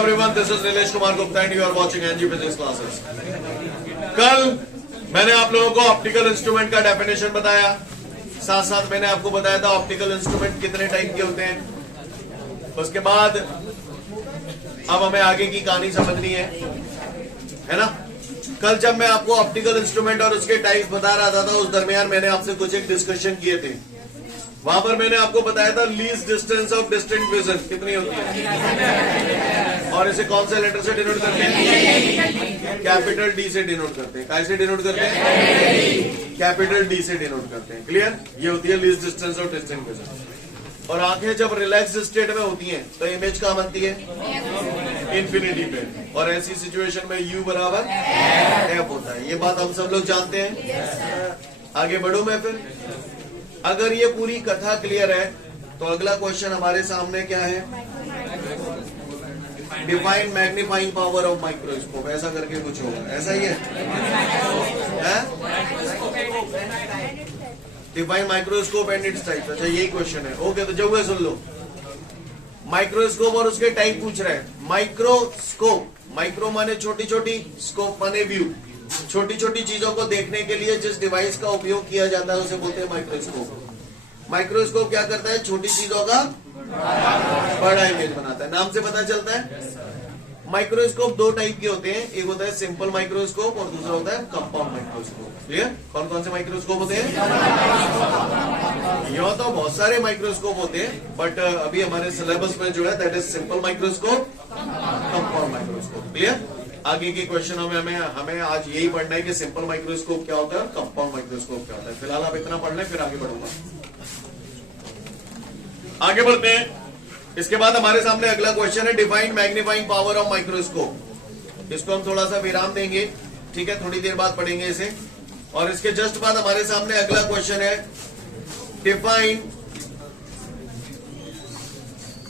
everyone, this is Nilesh Kumar Gupta and you are watching NG Physics Classes. कल मैंने आप लोगों को ऑप्टिकल इंस्ट्रूमेंट का डेफिनेशन बताया, साथ साथ मैंने आपको बताया था ऑप्टिकल इंस्ट्रूमेंट कितने टाइप के होते हैं। उसके बाद अब हमें आगे की कहानी समझनी है ना। कल जब मैं आपको ऑप्टिकल इंस्ट्रूमेंट और उसके टाइप्स बता रहा था, उस दरमियान मैंने आपसे कुछ एक डिस्कशन किए थे। वहां पर मैंने आपको बताया था least distance of distinct vision कितनी होती है, और इसे कौन से लेटर से डिनोट करते हैं? कैपिटल डी से डिनोट करते हैं। कैसे डिनोट करते हैं? कैपिटल डी से डिनोट करते हैं। क्लियर? ये होती है least distance of distinct vision. और आंखें जब रिलैक्स स्टेट में होती हैं तो इमेज कहाँ बनती है? इंफिनिटी पे। और ऐसी सिचुएशन में U बराबर F होता है। ये बात हम सब लोग जानते हैं। आगे बढ़ू मैं फिर। अगर ये पूरी कथा क्लियर है तो अगला क्वेश्चन हमारे सामने क्या है? Define magnifying power of microscope, ऐसा करके कुछ होगा। ऐसा ही है? Define microscope and its types. अच्छा यही क्वेश्चन है। ओके, तो जब सुन लो, माइक्रोस्कोप और उसके टाइप पूछ रहे हैं। माइक्रोस्कोप, माइक्रो माने छोटी छोटी, स्कोप माने व्यू। छोटी छोटी चीजों को देखने के लिए जिस डिवाइस का उपयोग किया जाता है उसे बोलते हैं माइक्रोस्कोप। माइक्रोस्कोप क्या करता है? छोटी चीजों का बड़ा इमेज बनाता है। नाम से पता चलता है। माइक्रोस्कोप दो टाइप के होते हैं, एक होता है सिंपल माइक्रोस्कोप और दूसरा होता है कंपाउंड माइक्रोस्कोप। क्लियर? कौन कौन से माइक्रोस्कोप होते हैं? यह तो बहुत सारे माइक्रोस्कोप होते हैं, बट अभी हमारे सिलेबस में जो है that is simple microscope, compound microscope. Clear? आगे के क्वेश्चनों में हमें आज यही पढ़ना है कि सिंपल माइक्रोस्कोप क्या होता है और कंपाउंड माइक्रोस्कोप क्या होता है। फिलहाल आप इतना पढ़ लें, फिर आगे बढ़ूंगा। आगे बढ़ते हैं। इसके बाद हमारे सामने अगला क्वेश्चन है define magnifying power of microscope. इसको हम थोड़ा सा विराम देंगे, ठीक है, थोड़ी देर बाद पढ़ेंगे इसे। और इसके जस्ट बाद हमारे सामने अगला क्वेश्चन है define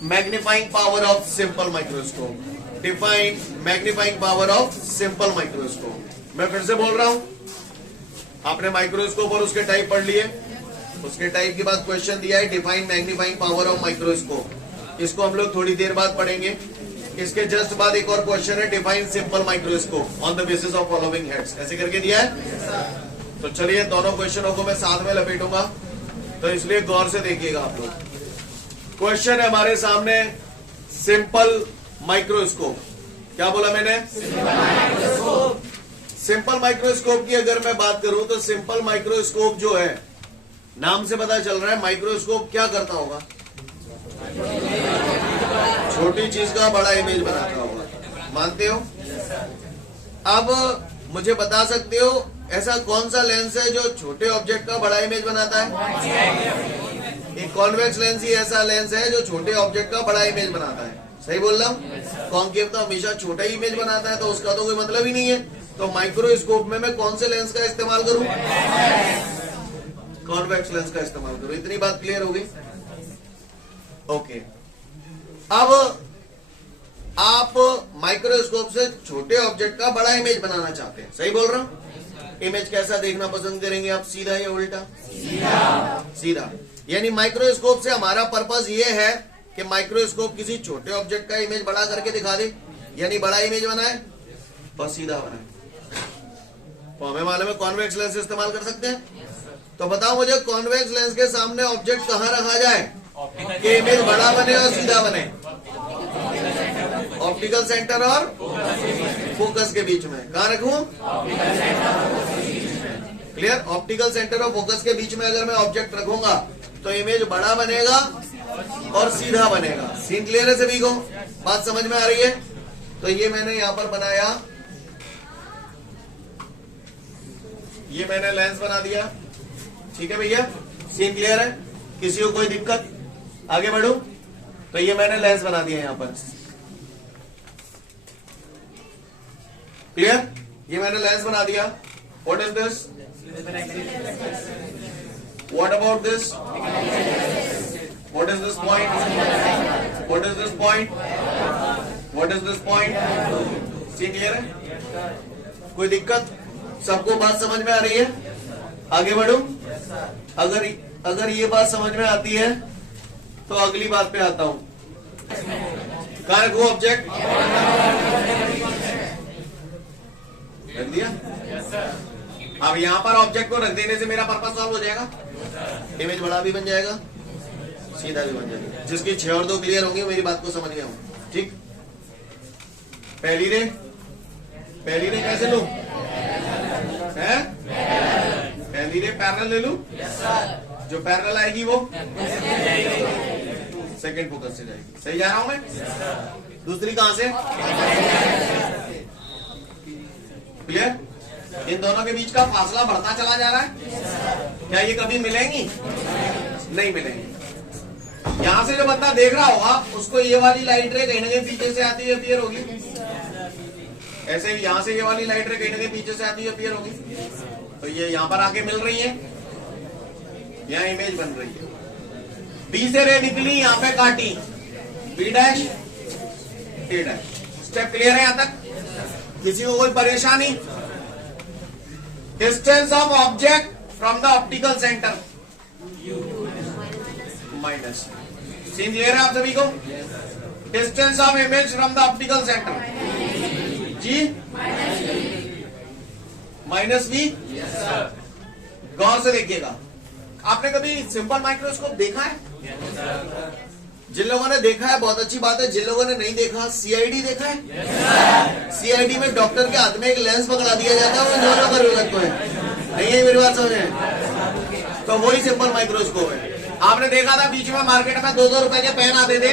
magnifying power of simple microscope. Define magnifying power of simple microscope. मैं फिर से बोल रहा हूं, आपने माइक्रोस्कोप और उसके टाइप पढ़ लिए। उसके टाइप के बाद क्वेश्चन दिया है define magnifying power of microscope. इसको हम लोग थोड़ी देर बाद पढ़ेंगे। इसके जस्ट बाद एक और क्वेश्चन है define simple microscope on the basis of following heads. ऐसे करके दिया है। तो चलिए दोनों क्वेश्चनों को मैं साथ में लपेटूंगा, तो इसलिए गौर से देखिएगा आप लोग। क्वेश्चन है हमारे सामने सिंपल माइक्रोस्कोप। क्या बोला मैंने? सिंपल माइक्रोस्कोप की अगर मैं बात करूं तो सिंपल माइक्रोस्कोप जो है, नाम से पता चल रहा है माइक्रोस्कोप क्या करता होगा? छोटी चीज का बड़ा इमेज बनाता होगा। मानते हो? अब मुझे बता सकते हो ऐसा कौन सा लेंस है जो छोटे ऑब्जेक्ट का बड़ा इमेज बनाता है? एक कॉन्वेक्स लेंस ही ऐसा लेंस है जो छोटे ऑब्जेक्ट का बड़ा इमेज बनाता है। सही बोल रहा हूँ? कॉन्केव तो हमेशा छोटा ही इमेज बनाता है, तो उसका तो कोई मतलब ही नहीं है। तो माइक्रोस्कोप में मैं कौन से लेंस का इस्तेमाल करूं? कॉन्वेक्स लेंस का इस्तेमाल करूं। इतनी बात क्लियर हो गई? ओके। अब आप माइक्रोस्कोप से छोटे ऑब्जेक्ट का बड़ा इमेज बनाना चाहते हैं। सही बोल रहा हूं? इमेज कैसा देखना पसंद करेंगे आप? सीधा या उल्टा? सीधा। यानी माइक्रोस्कोप से हमारा पर्पस ये है कि माइक्रोस्कोप किसी छोटे ऑब्जेक्ट का इमेज बड़ा करके दिखा दे, यानी बड़ा इमेज बनाए और सीधा बनाए। तो हमें मालूम है कॉन्वेक्स लेंस इस्तेमाल कर सकते हैं। तो बताओ मुझे, कॉन्वेक्स लेंस के सामने ऑब्जेक्ट कहां रखा जाए कि इमेज बड़ा बने और सीधा बने? ऑप्टिकल सेंटर और फोकस के बीच में। कहां रखूं? क्लियर? ऑप्टिकल सेंटर और फोकस के बीच में अगर मैं ऑब्जेक्ट रखूंगा तो इमेज बड़ा बनेगा और सीधा बनेगा। सीन क्लियर है सभी को? बात समझ में आ रही है? तो ये मैंने यहां पर बनाया, ये मैंने लेंस बना दिया। ठीक है भैया? सीन क्लियर है? किसी को कोई दिक्कत? आगे बढ़ू? तो ये मैंने लेंस बना दिया यहां पर। क्लियर? ये मैंने लेंस बना दिया। What is this? What about this? What is this point? What is this point? What is this point? Scene clear है? कोई दिक्कत? सबको बात समझ में आ रही है? आगे बढ़ू? अगर ये बात समझ में आती है तो अगली बात पे आता हूं। कारक वो ऑब्जेक्ट रख दिया। अब यहां पर ऑब्जेक्ट को रख देने से मेरा पर्पस सॉल्व हो जाएगा, इमेज बड़ा भी बन जाएगा, सीधा भी बन जाएगा। जिसकी 6 और 2 क्लियर होंगी, मेरी बात को समझ गया हूं, ठीक। पहली रे कैसे लूं? है पहली रे पैरेलल ले लूं, जो पैरेलल आएगी वो सेकंड फोकस से जाएगी। सही जा रहा हूं मैं? दूसरी कहां से? क्लियर? इन दोनों के बीच का फासला बढ़ता चला जा रहा है। क्या ये कभी मिलेंगी? नहीं मिलेंगी। यहां से जो बंदा देख रहा होगा उसको ये वाली लाइट रे कहीं ना कहीं पीछे से आती हुई अपीयर होगी, ऐसे ही यहां से ये वाली लाइट रे कहीं ना कहीं पीछे से आती हुई अपीयर होगी। तो ये यहां पर आके मिल रही है, यहां इमेज बन रही है। बी से रे निकली, यहां पे काटी, B dash A dash. Step clear है यहां तक? किसी को कोई परेशानी? Distance of object from the optical centre minus. Scene clear है आप सभी को? Distance of image from the optical centre जी माइनस वी। गौर से देखिएगा, आपने कभी सिंपल माइक्रोस्कोप देखा है? जिन लोगों ने देखा है बहुत अच्छी बात है, जिन लोगों ने नहीं देखा, सीआईडी देखा है? सीआईडी में डॉक्टर के हाथ में एक लेंस पकड़ा दिया जाता है, वो दोनों जरूरत को है, नहीं है मेरी बात समझ में? तो वही सिंपल माइक्रोस्कोप है। आपने देखा था बीच में मार्केट में 2-2 रुपए के पेन आते थे,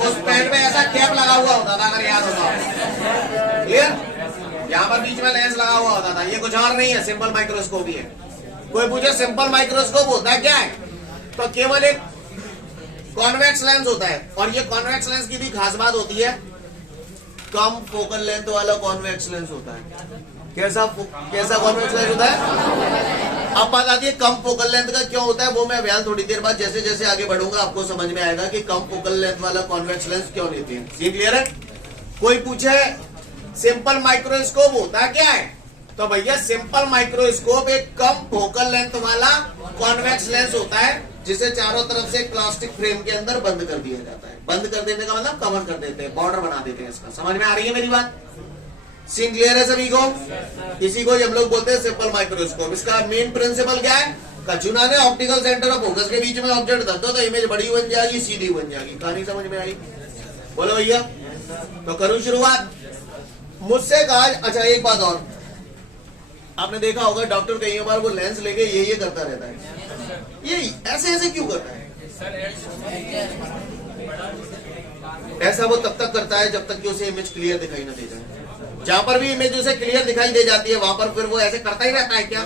उस पेन में ऐसा कैप लगा हुआ होता था, अगर याद होगा। क्लियर? यहाँ पर बीच में लेंस लगा हुआ होता था। ये कुछ और नहीं है, सिंपल माइक्रोस्कोप ही है। कोई पूछे सिंपल माइक्रोस्कोप होता है क्या है, तो केवल एक कॉन्वेक्स लेंस होता है। और ये कॉन्वेक्स लेंस की भी खास बात होती है, कम फोकल लेंथ वाला कॉन्वेक्स लेंस होता है। कैसा कॉन्वेक्स लेंस होता है? अब बात आती है कम फोकल लेंथ का क्यों होता है, वो मैं बयान थोड़ी देर बाद जैसे जैसे आगे बढ़ूंगा आपको समझ में आएगा कि कम फोकल लेंथ वाला कॉन्वेक्स लेंस क्यों लेते हैं। सीन क्लियर है? कोई पूछे सिंपल माइक्रोस्कोप होता क्या है, तो भैया सिंपल माइक्रोस्कोप एक कम फोकल लेंथ वाला कॉन्वेक्स लेंस होता है, जिसे चारों तरफ से प्लास्टिक फ्रेम के अंदर बंद कर दिया जाता है। बंद कर देने का मतलब कवर कर देते हैं, बॉर्डर बना देते हैं इसका। समझ में आ रही है मेरी बात? सीन क्लियर है सभी को? इसी को जब लोग बोलते हैं सिंपल माइक्रोस्कोप। इसका मेन प्रिंसिपल क्या है? कचुना ने ऑप्टिकल सेंटर और फोकस के बीच में ऑब्जेक्ट धर दो तो इमेज बड़ी बन जाएगी, सीधी बन जाएगी। कहानी समझ में आई? बोलो भैया। तो करूं शुरुआत? मुझसे कहा, अच्छा एक बात और, आपने देखा होगा डॉक्टर कई बार वो लेंस लेके ये करता रहता है, ये ऐसे क्यों करता है? ऐसा वो तब तक करता है जब तक कि उसे इमेज क्लियर दिखाई ना दे जाए। जहां पर भी इमेज उसे क्लियर दिखाई दे जाती है वहां पर फिर वो ऐसे करता ही रहता है क्या?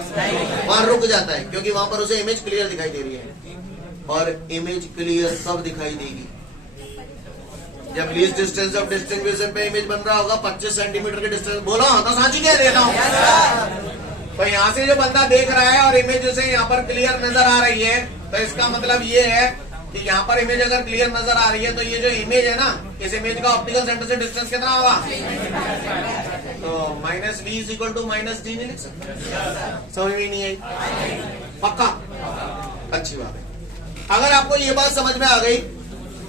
वहां रुक जाता है, क्योंकि वहां पर उसे इमेज क्लियर दिखाई दे रही है। और इमेज क्लियर कब दिखाई देगी? जब लीस्ट डिस्टेंस ऑफ डिस्टिंग्विशन पे इमेज बन रहा होगा, 25 सेंटीमीटर के डिस्टेंस। बोलो तो सांची क्या देता हूँ। तो यहाँ से जो बंदा देख रहा है और इमेज उसे यहाँ पर क्लियर नजर आ रही है, तो इसका मतलब ये है कि यहाँ पर इमेज अगर क्लियर नजर आ रही है तो ये जो इमेज है ना, इस इमेज का ऑप्टिकल सेंटर से डिस्टेंस कितना होगा? तो minus V is equal to minus D नहीं लिख सकते? समझ में नहीं आई? पक्का? अच्छी बात है। अगर आपको ये बात समझ में आ गई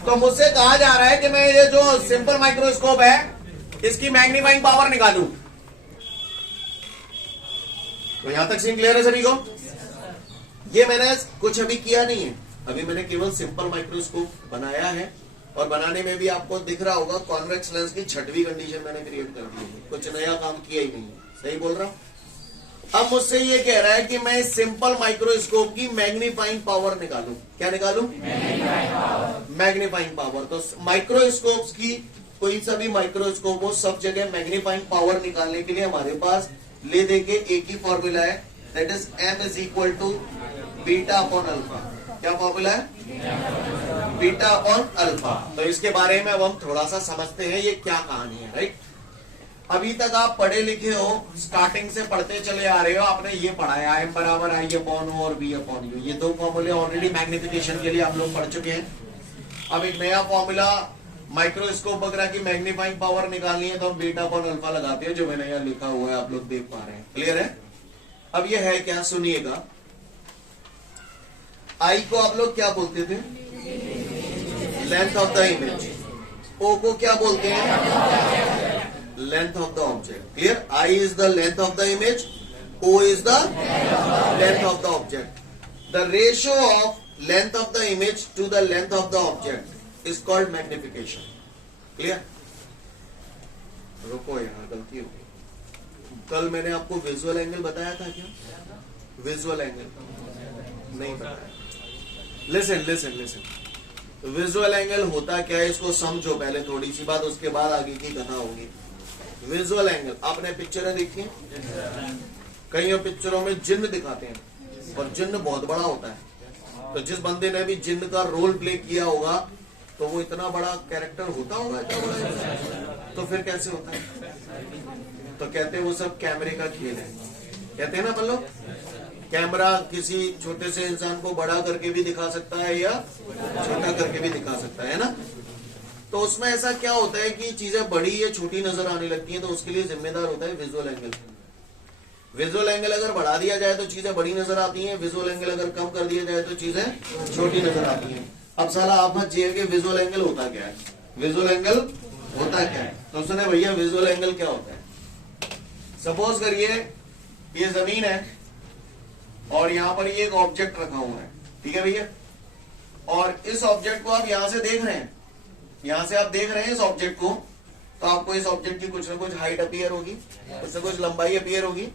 तो मुझसे कहा जा रहा है कि मैं ये जो सिंपल माइक्रोस्कोप है इसकी मैग्नीफाइंग पावर निकालूं। तो यहां तक सीन क्लियर है सभी को? ये मैंने कुछ अभी किया नहीं है, अभी मैंने केवल सिंपल माइक्रोस्कोप बनाया है। और बनाने में भी आपको दिख रहा होगा कॉन्वेक्स लेंस की 6वीं कंडीशन मैंने क्रिएट कर दी है, कुछ नया काम किया ही नहीं है। सही बोल रहा हूं? अब मुझसे ये कह रहा है कि मैं सिंपल माइक्रोस्कोप की मैग्नीफाइंग पावर निकालूं। क्या निकालूं? Magnifying power. तो माइक्रोस्कोप की कोई सा भी माइक्रोस्कोप हो, सब जगह मैग्नीफाइंग पावर निकालने के लिए हमारे पास ले देके एक ही फॉर्मूला है, that is m is equal to beta upon alpha. क्या फॉर्मूला है? Beta upon alpha. तो इसके बारे में अब हम थोड़ा सा समझते हैं ये क्या कहानी है, राइट? अभी तक आप पढ़े लिखे हो, स्टार्टिंग से पढ़ते चले आ रहे हो, आपने ये पढ़ा है आई एम बराबर आई अपॉन ओ और बी अपॉन यू। ये दो फॉर्मूले ऑलरेडी मैग्निफिकेशन के लिए आप लोग पढ़ चुके हैं। अब एक नया फॉर्मूला माइक्रोस्कोप वगैरह की मैग्नीफाइंग पावर निकालनी है तो हम बीटा अपॉन अल्फा लगाते हैं, जो मैंने यहाँ लिखा हुआ है, आप लोग देख पा रहे हैं। क्लियर है? अब ये है क्या, सुनिएगा। आई को आप लोग क्या बोलते थे? Length of the image. O को क्या बोलते हैं? Length of the object. Clear? I is the length of the image, O is the length of the object. The ratio of length of the image to the length of the object is called magnification. Clear? रुको यार, गलती हो गई। कल मैंने आपको visual angle बताया था क्या? विजुअल एंगल नहीं बताया। Listen listen listen, visual angle होता क्या है इसको समझो पहले थोड़ी सी बात, उसके बाद आगे की कथा होगी। विजुअल एंगल, आपने पिक्चरें देखी हैं? कई पिक्चरों में जिन्न दिखाते हैं और जिन्न बहुत बड़ा होता है। तो जिस बंदे ने भी जिन्न का रोल प्ले किया होगा तो वो इतना बड़ा कैरेक्टर होता होगा, इतना बड़ा, तो फिर कैसे होता है? तो कहते हैं वो सब कैमरे का खेल है। कहते हैं ना अपन लोग, कैमरा किसी छोटे से इंसान को बड़ा करके भी दिखा सकता है या छोटा करके भी दिखा सकता है ना। तो उसमें ऐसा क्या होता है कि चीजें बड़ी या छोटी नजर आने लगती हैं, तो उसके लिए जिम्मेदार होता है विजुअल एंगल। विजुअल एंगल अगर बढ़ा दिया जाए तो चीजें बड़ी नजर आती हैं, विजुअल एंगल अगर कम कर दिया जाए तो चीजें छोटी नजर आती हैं। अब साला आप मत जिए कि विजुअल एंगल होता क्या है, विजुअल एंगल होता क्या है। तो सुने भैया, विजुअल एंगल क्या होता है? सपोज करिए ये जमीन है और यहां पर ये एक ऑब्जेक्ट रखा हुआ है, ठीक है भैया, और इस ऑब्जेक्ट को आप यहां से देख रहे हैं, यहां से आप देख रहे हैं इस ऑब्जेक्ट को, तो आपको इस ऑब्जेक्ट की कुछ ना कुछ हाइट अपीयर होगी, कुछ ना कुछ लंबाई अपीयर होगी।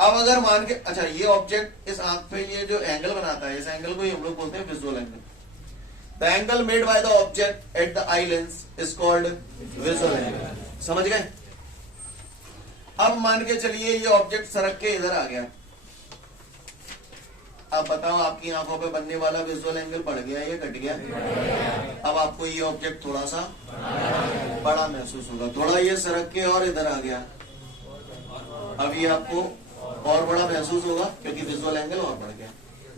अब अगर मान के, अच्छा ये ऑब्जेक्ट इस आंख पे ये जो एंगल बनाता है, इस एंगल को ही हम लोग बोलते हैं visual angle. The angle made by the object at the eye lens is called visual angle. समझ गए? अब मान के चलिए ये ऑब्जेक्ट सरक के इधर आ गया। अब बताओ आपकी आंखों पे बनने वाला विजुअल एंगल बढ़ गया या घट गया? अब आपको ये ऑब्जेक्ट थोड़ा सा बड़ा महसूस होगा। थोड़ा ये सरक के और इधर आ गया, अब ये आपको और बड़ा महसूस होगा क्योंकि विजुअल एंगल और बढ़ गया।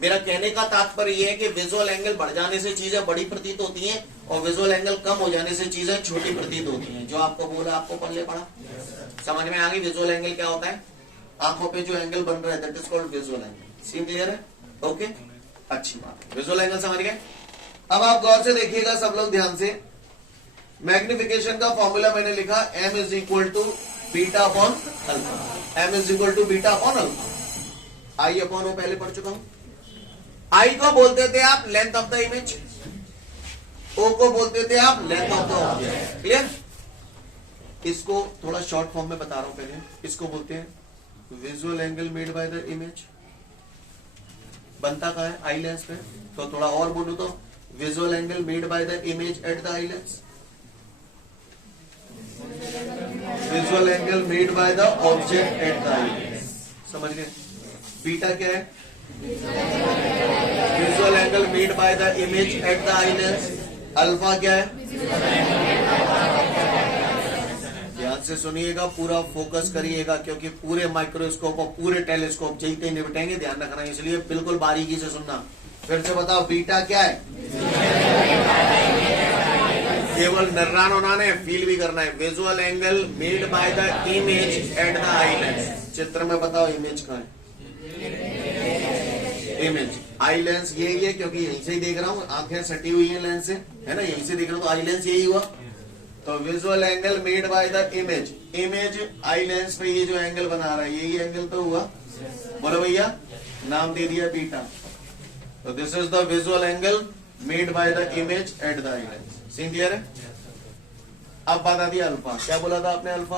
मेरा कहने का तात्पर्य यह है कि विजुअल एंगल बढ़ जाने से चीजें बड़ी प्रतीत होती हैं और विजुअल एंगल कम हो जाने से चीजें छोटी प्रतीत होती हैं। जो आपको बोला आपको पल्ले पड़ा, समझ में आ गई? विजुअल एंगल क्या होता है? आंखों पे जो एंगल बन रहा है that is called visual angle. Scene clear है? ओके, अच्छी बात। विजुअल एंगल समझ गए? अब आप गौर से देखिएगा सब लोग ध्यान से। मैग्निफिकेशन का फॉर्मूला मैंने लिखा, m is equal to beta upon alpha. m is equal to beta upon alpha. I upon वो पहले पढ़ चुका हूं। आई को बोलते थे आप length of the image, O को बोलते थे आप length of the object. Clear? इसको थोड़ा शॉर्ट फॉर्म में बता रहा हूं पहले। इसको बोलते हैं visual angle made by the image. बनता कहां है? आई लेंस पे। तो थोड़ा और बोलूं तो visual angle made by the image at the eye lens. Visual angle made by the object at the eye lens. समझ गए? बीटा क्या है? Visual angle made by the image at the eye lens. Alpha क्या है? ध्यान से सुनिएगा, पूरा फोकस करिएगा क्योंकि पूरे माइक्रोस्कोप और पूरे टेलीस्कोप जैसे निपटेंगे, ध्यान रखना, इसलिए बिल्कुल बारीकी से सुनना। फिर से बताओ, बीटा क्या है? केवल नर्रान होना है, फील भी करना है। Visual angle made by the image at the eye lens. चित्र में बताओ इमेज कहां है? इमेज आई लेंस यही है क्योंकि यहीं से ही देख रहा हूं, आंखें सटी हुई है लेंस से, है ना, यहीं से देख रहा हूं तो आई लेंस यही हुआ। तो visual angle made by the image, image I lens पे ये जो एंगल बना रहा है यही एंगल तो हुआ। बोलो भैया, नाम दे दिया बीटा। तो this is the visual angle made by the image at the eye lens. Scene clear है? अब बता दिया अल्फा। क्या बोला था आपने? अल्फा,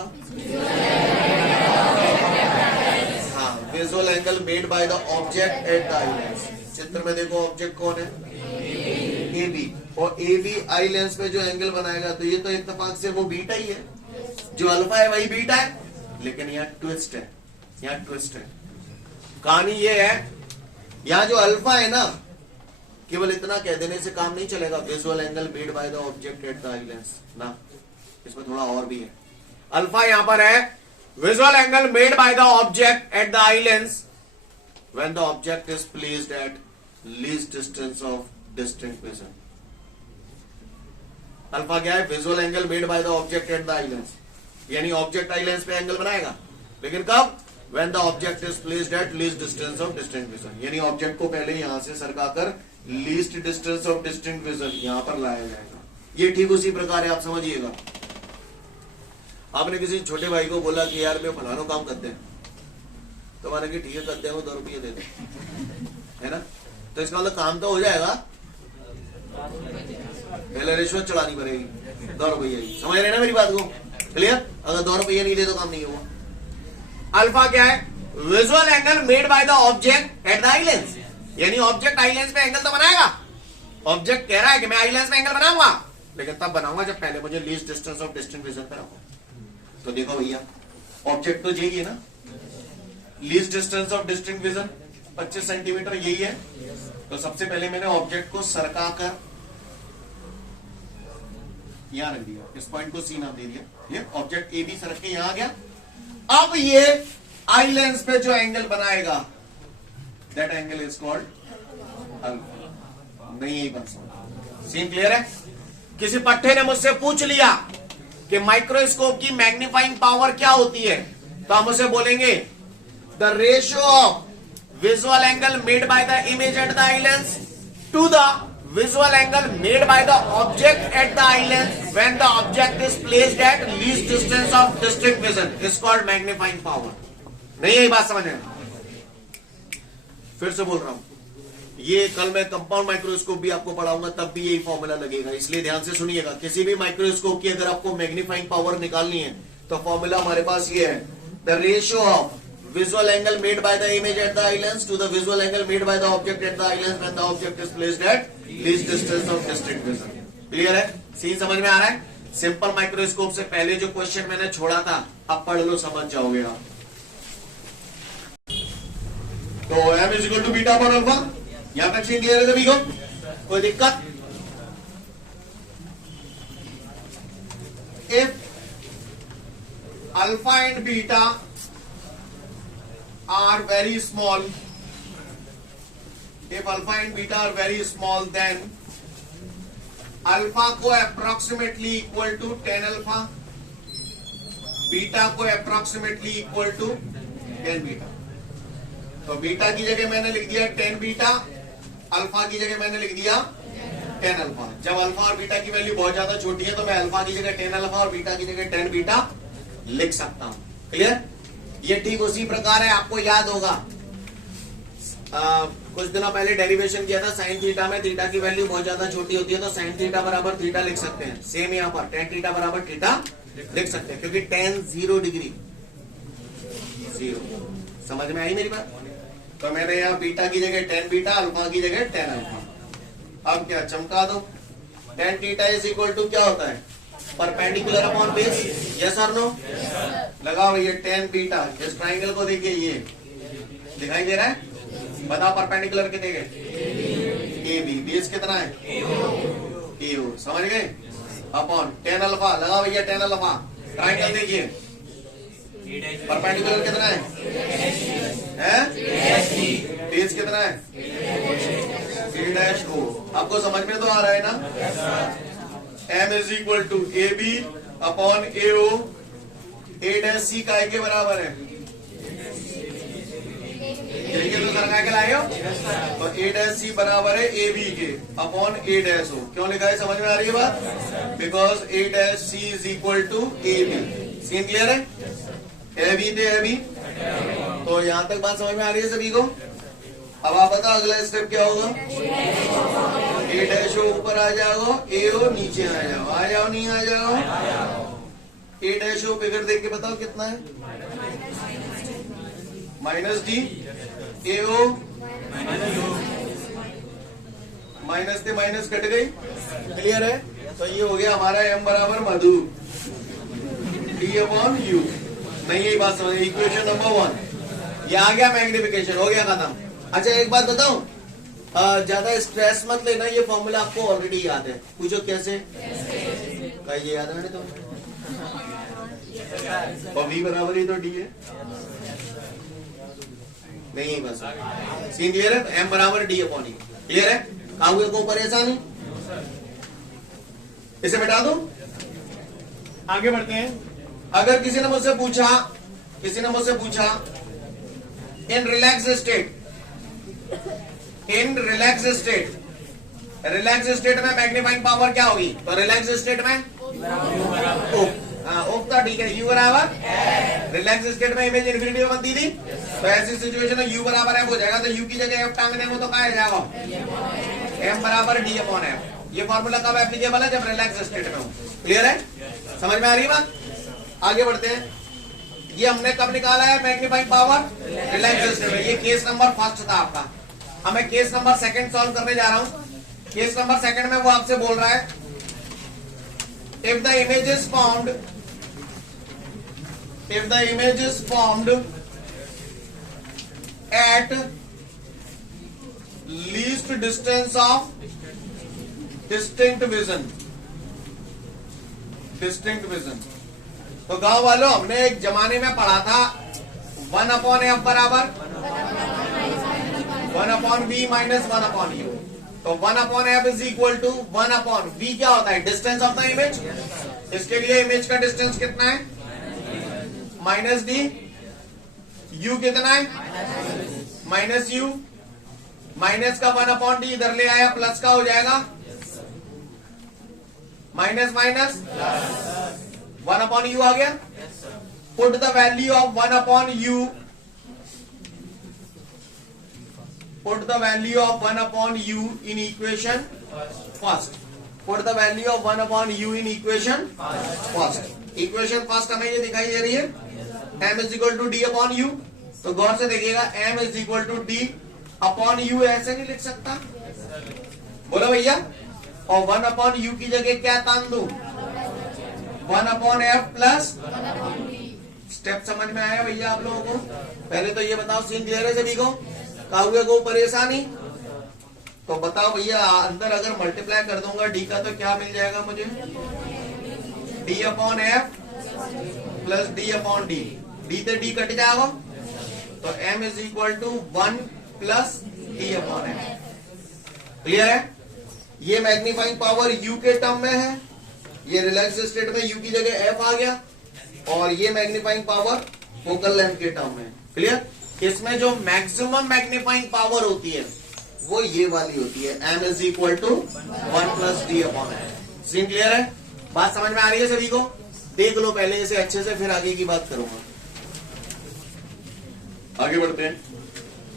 हाँ, visual angle made by the object at the eye lens. चित्र में देखो ऑब्जेक्ट कौन है? ए बी, और ए बी आई लेंस पे जो एंगल बनाएगा तो ये तो इत्तेफाक से वो बीटा ही है। जो अल्फा है वही बीटा है, लेकिन यहाँ ट्विस्ट है, यहाँ ट्विस्ट है। कहानी ये है, यहाँ जो अल्फा है ना, केवल इतना कह देने से काम नहीं चलेगा, visual angle made by the object at the eye lens ना, इसमें थोड़ा और भी है। अल्फा यहां पर है visual angle made by the object at the eye lens when the object is placed at least distance of distinct vision. Alpha क्या है? Visual angle made by the object at the eye lens, यानी object eye lens पे angle बनाएगा, लेकिन कब? When the object is placed at least distance of distinct vision, यानी object को पहले यहां से सरकाकर least distance of distinct vision यहां पर लाया जाएगा। ये ठीक उसी प्रकार है, आप समझिएगा। आपने किसी छोटे भाई को बोला कि यार मैं फलाना काम करते हैं, तो मैंने कि ठीक है करते हैं, 2 रुपये दे दे, है ना। तो इसका मतलब काम तो हो जाएगा, पहले रिश्वत चढ़ानी पड़ेगी 2 रुपये की। समझ रहे ना मेरी बात को? क्लियर? अगर 2 रुपये नहीं दे तो काम नहीं होगा। अल्फा क्या है? Visual angle made by the object at the eye lens. यानी ऑब्जेक्ट आई लेंस पे एंगल तो बनाएगा। ऑब्जेक्ट कह रहा है कि मैं आई लेंस में एंगल बनाऊंगा, लेकिन तब बनाऊंगा जब पहले मुझे least distance of distinct vision पे रखो। तो देखो भैया, ऑब्जेक्ट तो यही है ना, least distance of distinct vision 25 centimetre यही है। तो सबसे पहले मैंने ऑब्जेक्ट को सरका कर यहां रख दिया, इस पॉइंट को सी नाम दे दिया। ये ऑब्जेक्ट ए बी सरक के यहां आ गया। अब ये आई लेंस पे जो एंगल बनाएगा, that angle is called alpha. नहीं यही बन सकता। सीन क्लियर है? किसी पट्टे ने मुझसे पूछ लिया कि माइक्रोस्कोप की मैग्नीफाइंग पावर क्या होती है, तो हम उसे बोलेंगे the ratio of visual angle made by the image at the eye lens to the visual angle made by the object at the eye lens when the object is placed at least distance of distinct vision is called magnifying power। नहीं यही बात समझ में? फिर से बोल रहा हूं, ये कल मैं कंपाउंड माइक्रोस्कोप भी आपको पढ़ाऊंगा, तब भी यही फॉर्मूला लगेगा, इसलिए ध्यान से सुनिएगा। किसी भी माइक्रोस्कोप की अगर आपको मैग्नीफाइंग पावर निकालनी है तो फॉर्मूला हमारे पास ये है, the ratio of visual angle made by the image at the eye lens to the visual angle made by the object at the eye lens when the object is placed at least distance of distinct vision। Clear है? Scene समझ में आ रहा है? Simple microscope से पहले जो question मैंने छोड़ा था, अब पढ़ लो, समझ जाओगे आप। तो m is equal to beta upon alpha, यहां तक सीन क्लियर है सभी को? कोई दिक्कत? if alpha and beta are very small, if alpha and beta are very small, then alpha को approximately equal to 10 alpha, beta को approximately equal to 10 beta। तो बीटा की जगह मैंने लिख दिया 10 बीटा, अल्फा की जगह मैंने लिख दिया 10 अल्फा। जब अल्फा और बीटा की वैल्यू बहुत ज्यादा छोटी है तो मैं अल्फा की जगह 10 अल्फा और बीटा की जगह 10 बीटा लिख सकता हूं। क्लियर? ये ठीक उसी प्रकार है, आपको याद होगा कुछ दिनों पहले डेरिवेशन किया था साइन थीटा में, थीटा की वैल्यू बहुत ज्यादा छोटी होती है तो साइन थीटा बराबर थीटा लिख सकते हैं। सेम यहाँ पर टेन थीटा बराबर थीटा लिख सकते हैं, क्योंकि टेन 0 डिग्री 0। समझ में आई मेरी बात? तो मैंने यहाँ बीटा की जगह 10 बीटा, अल्फा की जगह 10 अल्फा। अब क्या चमका दो, tan theta is equal to क्या होता है? Perpendicular upon base. यस और नो? लगाओ ये 10 बीटा, इस ट्राइंगल को देखिए, ये दिखाई दे रहा है? बताओ परपेंडिकुलर कितने गए? A B. बेस कितना है? ए ओ। समझ गए? अपॉन 10 अल्फा, लगाओ भैया 10 अल्फा। ट्राइंगल देखिए, परपेंडिकुलर कितना है? बेस कितना है? A dash O. आपको समझ में तो आ रहा है ना? M is equal to A B upon A O, A dash C काय के बराबर है? यही तो सरका के लाए हो। तो ए डैश सी बराबर है ए बी के अपॉन ए डैश ओ। क्यों लिखा है? समझ में आ रही है बात? Because A dash C is equal to A B. Scene clear है? ए बी थे ए बी। तो यहां तक बात समझ में आ रही है सभी को? अब आप बताओ अगला स्टेप क्या होगा? ए डैश ओ ऊपर आ जाओ, ए ओ नीचे आ जाओ। आ जाओ नहीं आ जाओ? ए डैश ओ फिगर देख के बताओ कितना है? Minus D. A O minus से माइनस कट गई। क्लियर है? तो ये हो गया हमारा m बराबर मधु डी अपॉन यू। नहीं यही बात समझ? इक्वेशन नंबर 1 ये आ गया, मैग्निफिकेशन हो गया खत्म। अच्छा एक बात बताऊं, ज्यादा स्ट्रेस मत लेना, ये फॉर्मूला आपको ऑलरेडी याद है। पूछो कैसे? ये याद है तो v बराबर ही तो डी है। नहीं बस सीन क्लियर है? m बराबर डी अपॉन ई। क्लियर है? आओगे को परेशानी? इसे मिटा दो, आगे बढ़ते हैं। अगर किसी ने मुझसे पूछा इन रिलैक्स स्टेट रिलैक्स स्टेट में मैग्नीफाइंग पावर क्या होगी? तो रिलैक्स स्टेट में ओपता ठीक है, यू बराबर रिलैक्स स्टेट में इमेज इन्फिनिटी में बनती थी, तो ऐसी सिचुएशन में यू बराबर एफ हो जाएगा, तो यू की जगह एफ टांगने में तो क्या जाएगा? एम बराबर डी अपॉन एफ। ये फॉर्मूला कब एप्लीकेबल है? जब रिलैक्स स्टेट में हो। क्लियर है? समझ में आ रही है बात? आगे बढ़ते हैं। ये हमने कब निकाला है मैग्नीफाइंग पावर? रिलैक्स स्टेट में। ये केस नंबर फर्स्ट था आपका। अब मैं केस नंबर सेकंड सॉल्व करने जा रहा हूं। केस नंबर सेकंड में वो आपसे बोल रहा है if the image is formed at least distance of distinct vision। तो गांव वालों, हमने एक जमाने में पढ़ा था 1/f बराबर 1/v माइनस 1/u। तो 1/f is equal to 1/v क्या होता है? Distance of the image. इसके लिए इमेज का डिस्टेंस कितना है? Minus D. यू कितना है? Minus you. माइनस का 1/d इधर ले आया, प्लस का हो जाएगा माइनस माइनस 1/u आ गया। Put the value of 1/u put the value of 1/u in equation first। put the value of 1/u in equation first। equation first हमें ये दिखाई दे रही है m is equal to d upon u। तो गौर से देखिएगा, m is equal to d upon u ऐसे नहीं लिख सकता, बोलो भैया। और 1/u की जगह क्या तान दूं? 1/f plus. स्टेप समझ में आया भैया आप लोगों को? पहले तो ये बताओ, सीन क्लियर है सभी को? काहुए को परेशानी? तो बताओ भैया, अंदर अगर मल्टीप्लाई कर दूंगा डी का तो क्या मिल जाएगा मुझे? D upon F plus D upon D. D से डी कट जाएगा, तो M is equal to 1 plus D upon F. Clear है? ये मैग्नीफाइंग पावर यू के टर्म में है, ये रिलैक्स स्टेट में यू की जगह एफ आ गया, और ये मैग्नीफाइंग पावर फोकल लेंथ के टर्म में। क्लियर? इसमें जो मैक्सिमम मैग्नीफाइंग पावर होती है वो ये वाली होती है, m is equal to 1 plus D upon F. Scene clear है? बात समझ में आ रही है सभी को? देख लो पहले इसे अच्छे से, फिर आगे की बात करूंगा। आगे बढ़ते हैं।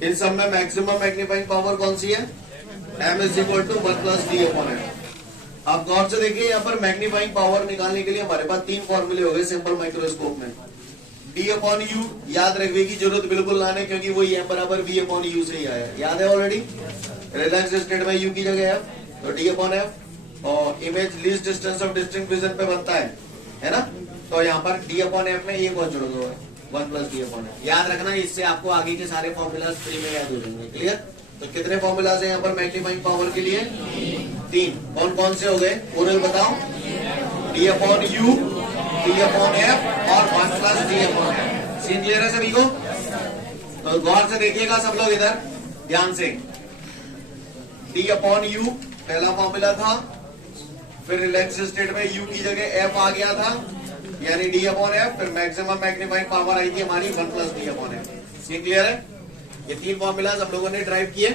इन सब में मैक्सिमम मैग्नीफाइंग पावर कौन सी है? m is equal to 1 plus D upon F. आप गौर से देखिए, यहाँ पर मैग्नीफाइंग पावर निकालने के लिए हमारे पास 3 फॉर्मूले हो गए सिंपल माइक्रोस्कोप में। d अपॉन यू याद रखने की जरूरत बिल्कुल ना है, क्योंकि वो m बराबर v अपॉन यू से ही आया, याद है ऑलरेडी। रिलैक्स स्टेट में u की जगह f, तो d अपॉन f, और image least distance of distinct vision पे बनता है ना? तो यहाँ पर d अपॉन f में ये कौन जोड़ोगे? 1 प्लस डी अपॉन एफ। याद रखना, इससे आपको आगे के सारे फॉर्मूलाज फ्री में याद हो जाएंगे। क्लियर? तो कितने फॉर्मूलाज है यहाँ पर मैग्नीफाइंग पावर के लिए? 3। कौन कौन से हो गए पूरे बताओ? D upon U, D upon F और 1 plus D upon F. Scene clear है सभी को? तो गौर से देखिएगा सब लोग इधर ध्यान से। डी अपॉन यू पहला फॉर्मूला था, फिर रिलैक्स स्टेट में यू की जगह एफ आ गया था, यानी डी अपॉन एफ, फिर मैक्सिमम मैग्नीफाइंग पावर आई थी हमारी 1 plus D upon F. Scene clear है? ये 3 फॉर्मूला हम लोगों ने ड्राइव किए।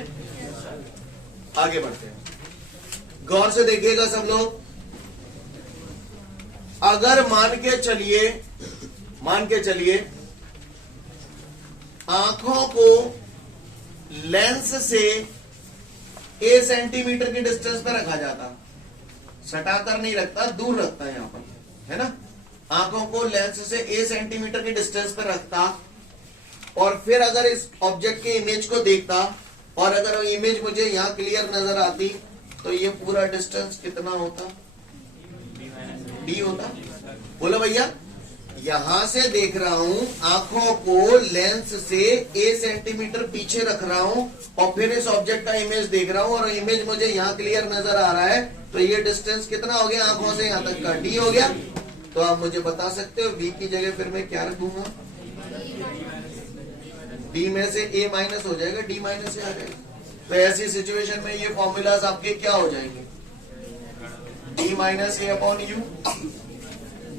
आगे बढ़ते हैं, गौर से देखिएगा सब लोग। अगर मान के चलिए आंखों को लेंस से a सेंटीमीटर की डिस्टेंस पर रखा जाता, सटाकर नहीं रखता, दूर रखता है यहाँ पर, है ना? आंखों को लेंस से a सेंटीमीटर की डिस्टेंस पर रखता, और फिर अगर इस ऑब्जेक्ट के इमेज को देखता, और अगर इमेज मुझे यहाँ क्लियर नजर आती, तो ये पूरा डिस्टेंस कितना होता? d होता। बोलो भैया, यहां से देख रहा हूं, आंखों को लेंस से a सेंटीमीटर पीछे रख रहा हूं, और फिर इस ऑब्जेक्ट का इमेज देख रहा हूं, और इमेज मुझे यहाँ क्लियर नजर आ रहा है, तो ये डिस्टेंस कितना हो गया आंखों से यहाँ तक का? d हो गया। तो आप मुझे बता सकते हो v की जगह फिर मैं क्या रखूंगा? d में से a माइनस हो जाएगा, d माइनस से आ जाएगा। तो ऐसी सिचुएशन में ये फॉर्मूलाज आपके क्या हो जाएंगे? d minus A upon you,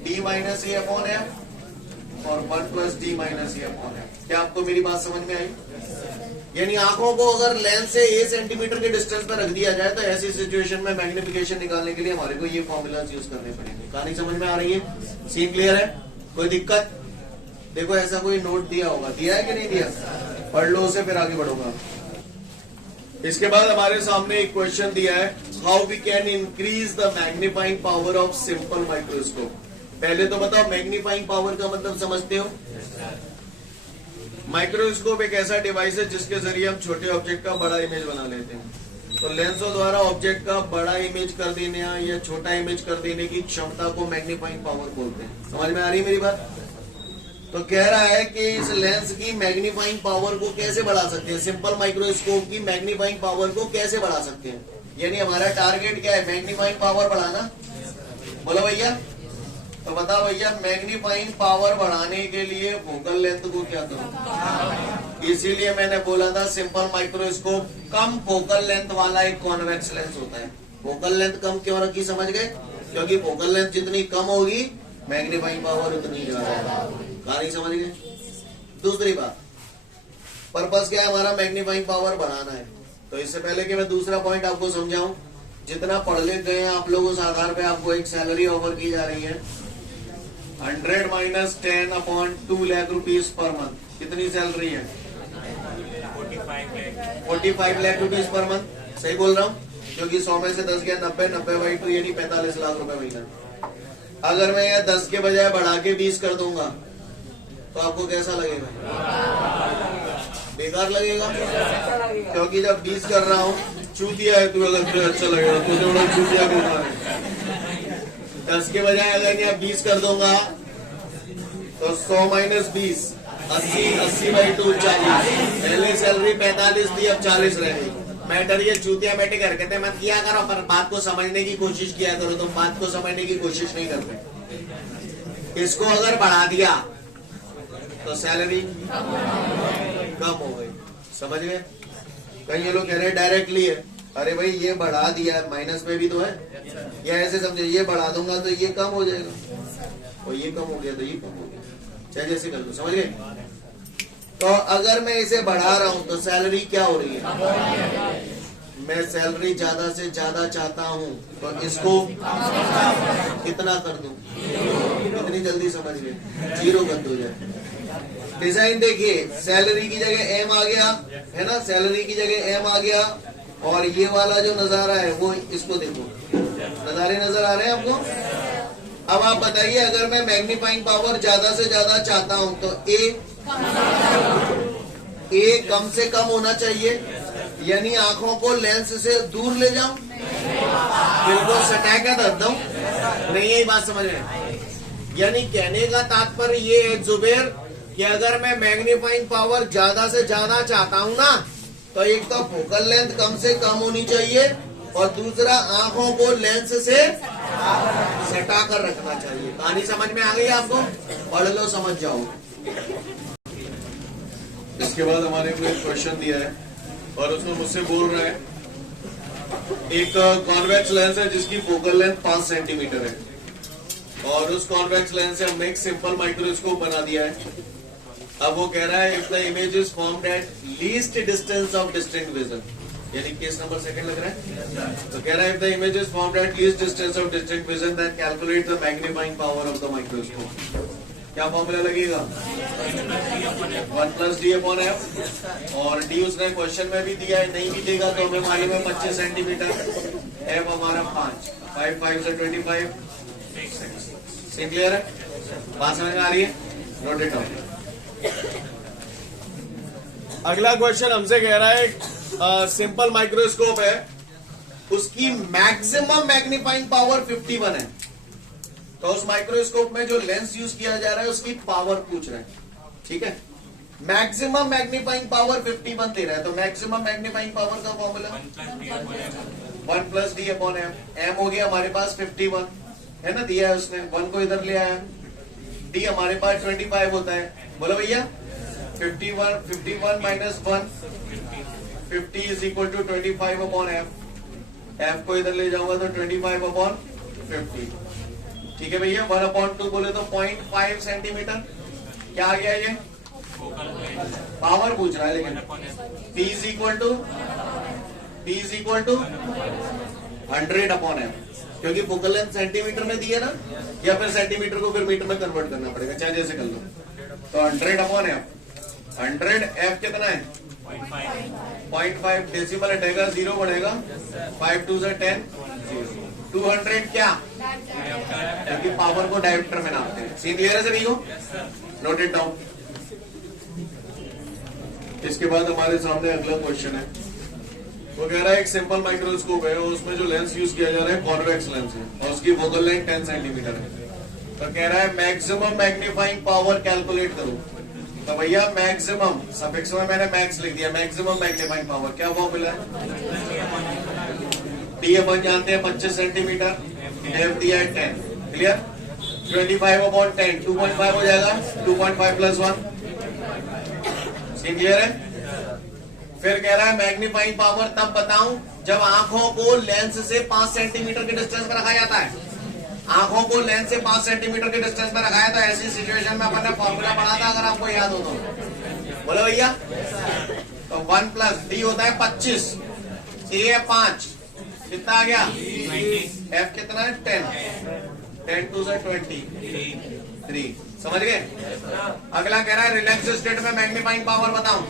d minus A upon F, और 1 प्लस डी माइनस ए अपॉन एफ। क्या आपको मेरी बात समझ में आई? यानी आंखों को अगर लेंस से ए सेंटीमीटर के डिस्टेंस पर रख दिया जाए तो ऐसी सिचुएशन में मैग्निफिकेशन निकालने के लिए हमारे को ये फॉर्मूलाज यूज करने पड़ेंगे। कहानी समझ में आ रही है? सीन क्लियर है? कोई दिक्कत? देखो ऐसा कोई नोट दिया होगा, दिया है कि नहीं दिया? पढ़ लो उसे, फिर आगे बढ़ूंगा। इसके बाद हमारे सामने एक क्वेश्चन दिया है, how we can increase the magnifying power of simple microscope. पहले तो बताओ मैग्नीफाइंग पावर का मतलब समझते हो? माइक्रोस्कोप एक ऐसा डिवाइस है जिसके जरिए हम छोटे ऑब्जेक्ट का बड़ा इमेज बना लेते हैं। तो लेंसों द्वारा ऑब्जेक्ट का बड़ा इमेज कर देने या छोटा इमेज कर देने की क्षमता को मैग्नीफाइंग पावर बोलते हैं। समझ में आ रही है मेरी बात? तो कह रहा है कि इस लेंस की मैग्नीफाइंग पावर को कैसे बढ़ा सकते हैं, सिंपल माइक्रोस्कोप की मैग्नीफाइंग पावर को कैसे बढ़ा सकते हैं। यानी हमारा टारगेट क्या है? मैग्नीफाइंग पावर बढ़ाना। बोलो भैया। तो बताओ भैया, मैग्नीफाइंग पावर बढ़ाने के लिए फोकल लेंथ को क्या करो? इसीलिए मैंने बोला था सिंपल माइक्रोस्कोप कम फोकल लेंथ वाला एक कॉन्वेक्स लेंस होता है। फोकल लेंथ कम क्यों रखी, समझ गए? क्योंकि फोकल लेंथ जितनी कम होगी मैग्नीफाइंग पावर उतनी ज्यादा। कहानी समझ गए? दूसरी बात, पर्पस क्या है हमारा? मैग्नीफाइंग पावर बढ़ाना है। तो इससे पहले कि मैं दूसरा पॉइंट आपको समझाऊं, जितना पढ़ लेते हैं आप लोग उस आधार पे आपको एक सैलरी ऑफर की जा रही है 100 minus 10 upon 2 lakh rupees per month. कितनी सैलरी है? 45 लाख रुपीज पर मंथ। सही बोल रहा हूँ? क्योंकि 100 में से 10 गया 90, 90/2 यानी 45 लाख रुपए महीना। अगर मैं यह 10 के बजाय बढ़ा के 20 कर दूंगा तो आपको कैसा लगेगा? बेकार लगेगा। क्योंकि जब 20 कर रहा हूँ, चूतिया है तू, अगर तुझे अच्छा लगेगा तो थोड़ा चूतिया को 10 के बजाय अगर मैं 20 कर दूंगा तो 100 माइनस 20 80/2 40। पहले सैलरी 45 थी, अब 40 रह गई। मैटर ये चूतिया मैटिक हरकतें मत किया करो, पर बात को समझने की कोशिश किया करो। तुम बात को समझने की कोशिश नहीं करते। इसको अगर बढ़ा दिया तो सैलरी कम हो गई। समझ गए? कई ये लोग कह रहे डायरेक्टली है, अरे भाई ये बढ़ा दिया, माइनस में भी तो है। या ऐसे समझे, ये बढ़ा दूंगा तो ये कम हो जाएगा, और ये कम हो गया तो ये कम हो गया, चाहे जैसे कर लो। समझ गए? तो अगर मैं इसे बढ़ा रहा हूं तो सैलरी क्या हो रही है? मैं सैलरी ज्यादा से ज्यादा चाहता हूं तो इसको कितना कर दूं? कितनी जल्दी समझ गए? 0 कर दो जाए। डिजाइन देखिए, सैलरी की जगह एम आ गया है ना, सैलरी की जगह एम आ गया। और ये वाला जो नजारा है वो, इसको देखो, नजारे नजर आ रहे हैं आपको? अब आप बताइए, अगर मैं मैग्नीफाइंग पावर ज्यादा से ज्यादा चाहता हूं तो ए कम से कम होना चाहिए। यानी आंखों को लेंस से दूर ले जाऊं, बिल्कुल सटा के धर दूं। नहीं, यही बात समझ रहे? यानी कहने का तात्पर्य ये है जुबेर कि अगर मैं मैग्नीफाइंग पावर ज्यादा से ज्यादा चाहता हूं ना, तो एक तो फोकल लेंथ कम से कम होनी चाहिए, और दूसरा आंखों को लेंस से सटा कर रखना चाहिए। कहानी समझ में आ गई आपको? पढ़ लो, समझ जाओ। इसके बाद हमारे को एक क्वेश्चन दिया है और उसमें मुझसे बोल रहा है, एक कॉन्वेक्स लेंस है जिसकी फोकल लेंथ 5 सेंटीमीटर है, और उस कॉन्वेक्स लेंस से हमने एक सिंपल माइक्रोस्कोप बना दिया है। अब वो कह रहा है, if the image is formed at least distance of distinct vision, यानी केस नंबर सेकंड लग रहा है। तो कह रहा है, if the image is formed at least distance of distinct vision then calculate the magnifying power of the microscope. क्या formula लगेगा? 1 प्लस डी अपॉन एफ। और डी उसने क्वेश्चन में भी दिया है, नहीं भी देगा तो हमें मालूम है 25 सेंटीमीटर, एफ हमारा 5 5 से 25। क्लियर है? बात समझ में आ रही है? Note it down. अगला क्वेश्चन हमसे कह रहा है, सिंपल माइक्रोस्कोप है, उसकी मैक्सिमम मैग्नीफाइंग पावर 51 है। तो उस माइक्रोस्कोप में जो लेंस यूज किया जा रहा है उसकी पावर पूछ रहे हैं। ठीक है? मैक्सिमम मैग्नीफाइंग पावर 51 दे रहा है, तो मैक्सिमम मैग्नीफाइंग पावर का formula 1 plus D upon M. M हो गया हमारे पास 51 है ना, दिया है उसने, 1 को इधर ले आया। डी हमारे पास 25 होता है। बोलो भैया, 51 minus 1 50 is equal to 25 upon F. F को इधर ले जाऊंगा तो 25 अपॉन 50। ठीक है भैया, 1/2 बोले तो 0.5 सेंटीमीटर। क्या आ गया ये? पावर पूछ रहा है, लेकिन P is equal to 100/m, क्योंकि फोकल लेंथ सेंटीमीटर में दी है ना, या फिर सेंटीमीटर को फिर मीटर में कन्वर्ट करना पड़ेगा, चाहे जैसे कर लो। तो 100/m, 100 कितना है? 0.5 डेसिमल हटेगा, 0 बढ़ेगा, 5 2 से 10, 200 क्या? क्योंकि पावर को डायरेक्टर में नापते हैं। सीन क्लियर है सभी को? Note it down. इसके बाद हमारे सामने अगला क्वेश्चन है। वो कह रहा है एक सिंपल माइक्रोस्कोप है, उसमें जो लेंस यूज किया जा रहा है कॉन्वेक्स लेंस है, और उसकी फोकल लेंथ 10 सेंटीमीटर है। तो कह रहा है मैक्सिमम मैग्नीफाइंग पावर कैलकुलेट करो। तो भैया मैक्सिमम सफिक्स में मैंने मैक्स लिख दिया, मैक्सिमम मैग्नीफाइंग पावर क्या फॉर्मूला है? डी अपन जानते हैं 25 सेंटीमीटर, एफ दिया है 10, क्लियर? 25/10, 2.5 हो जाएगा, 2.5 + 1, सीन क्लियर है? फिर कह रहा है मैग्नीफाइंग पावर तब बताऊं जब आंखों को लेंस से 5 सेंटीमीटर के डिस्टेंस पर रखा जाता है। आंखों को लेंस से 5 सेंटीमीटर के डिस्टेंस पर रखा है, तो ऐसी सिचुएशन में अपन ने फॉर्मूला पढ़ा था, अगर आपको याद हो तो। बोलो भैया। तो 1 + D होता है 25, C है 5, कितना आ गया? F कितना है? 10, 10 2 से 23, समझ गए? अगला कह रहा है रिलैक्स स्टेट में मैग्नीफाइंग पावर बताऊं।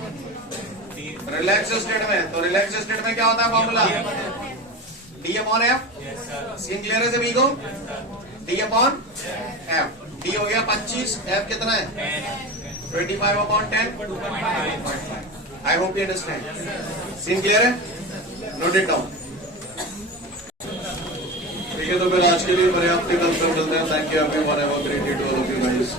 रिलैक्स स्टेट में, तो रिलैक्स स्टेट में क्या होता है फॉर्मूला? D/F। सीन क्लियर है सभी को? D/F। D हो गया 25, F कितना है? 25/10, 2.5। I hope you understand. Scene clear है? Note it down. ठीक है, तो फिर आज के लिए पर्याप्त, कल तक मिलते हैं। Thank you everyone, have a great day to all of you guys.